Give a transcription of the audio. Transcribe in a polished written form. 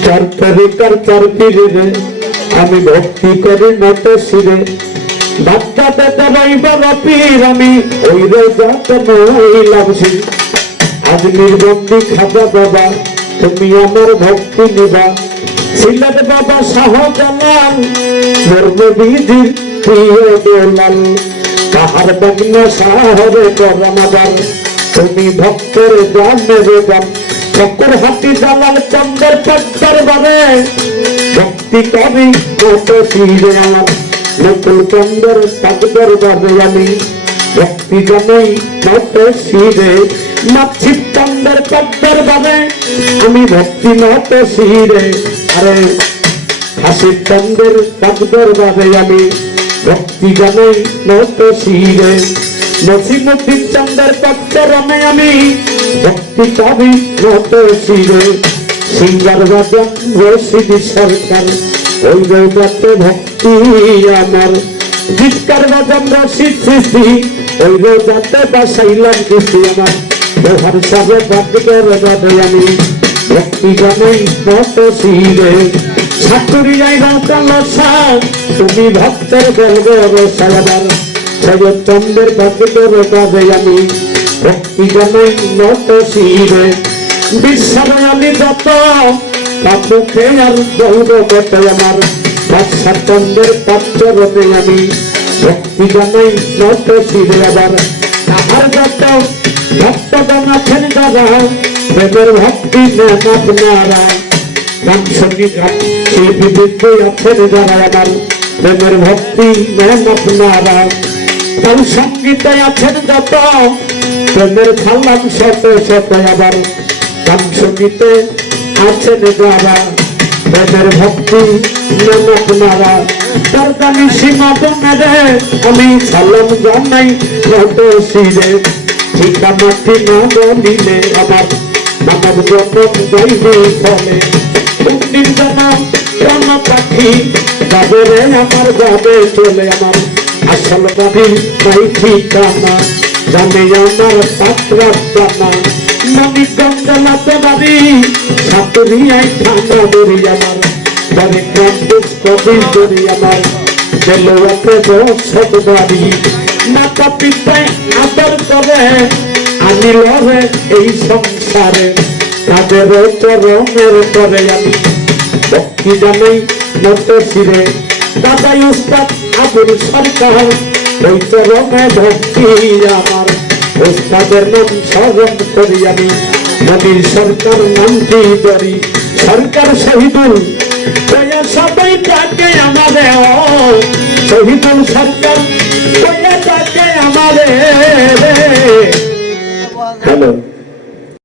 চার পীরে আমি ভক্তি করি নত শিরে বাচ্চাতে রইবার পীর আমি ওই রোজাত নইলামছি আজ নির্বন্দি খাজা বাবা তুমি আমার ভক্তি নিবা সিলেট বাবা শাহজালাল মর্মবিধির প্রিয় দোলাল কাহার বাগ্ন শহরে করমাদার তুমি ভক্তের জানের গান চক্কর হাতি জালাল চন্দ্রের পদ্মার বারে ভক্তি কবি কত শিরে আমার নকুল চন্দ্রের পদ্মার বারে আমি ভক্তি জানাই কত শিরে নাচিত চন্দ্রের পদ্মার বারে আমি ভক্তি নত শিরে আরে হাসির চন্দ্রের পদ্মার বারে আমি ভক্তি জানাই নত শিরে নসিমুদ্দিন চন্দ্রের পদ্মরমে আমি ভক্তি কবি নত শিরে সিঙ্গার বাদন রশিদ সরকার ওই রোজাতে ভক্তি আমার জিতকার বাদন রশিদ সৃষ্টি ওই রোজাতে বাসাইলাম কৃষ্টি আমার লোহার সাবে পদ্মের বাদে আমি ভক্তি জানাই নত শিরে সাতুরিয়াই রাতালসা তুমি ভক্তের গল্প সায়াবার সৈয়দ চন্দ্রের পদ্মের বাদে আমি ভক্তি জানাই নত শিরে বিশ্বরয়ালি যত মুখে আর গৌরবতে আমার বাদশাহ চন্দ্রের পদ্মরতে আমি ভক্তি জানাই নত শিরে আবার আমার যত ভক্তগণ আছেন যারা প্রেমের ভক্তি নেন আপনারা গান সঙ্গীত শিল্পী আছেন যারা আমার প্রেমের ভক্তি নেন আপনারা গান সঙ্গীতে আছেন যত প্রেমের খালাম শত শত আবার গান সঙ্গীতে আছেন যারা প্রেমের ভক্তি নেন আপনারা তার গানি সীমা মেরে আমি সালাম জানাই নত শিরে ঠিকানাটি না বলিলে আমার মানব জনম যাইবে ফলে কোনদিন জানাম কোন পাখি যাবে রে আমার যাবে চলে আমার আসল বাড়ি নাই ঠিকানা জানে আমার পাত্রার জানা মানিকগঞ্জ লাতে বাড়ি সাতুরিয়াই থানা ধরি আমার বাড়ি কাম্পুস কবি ধরি আমার বেলোয়াতে বসত বাড়ি মাতা পিতায় আদর করে আনিল রে এই সংসারে তাদের চরণের করে আমি ভক্তি জানাই নত শিরে দাদাই উস্তাদ আবুল সরকার ওই চরণে ভক্তি আমার উস্তাদের নাম স্মরণ করি আমি নবীর সরকার নামটি ধরি সরকার শহীদুল সবাই ডাকে আমাদের শহীদুল সরকার ডাকে আমাদের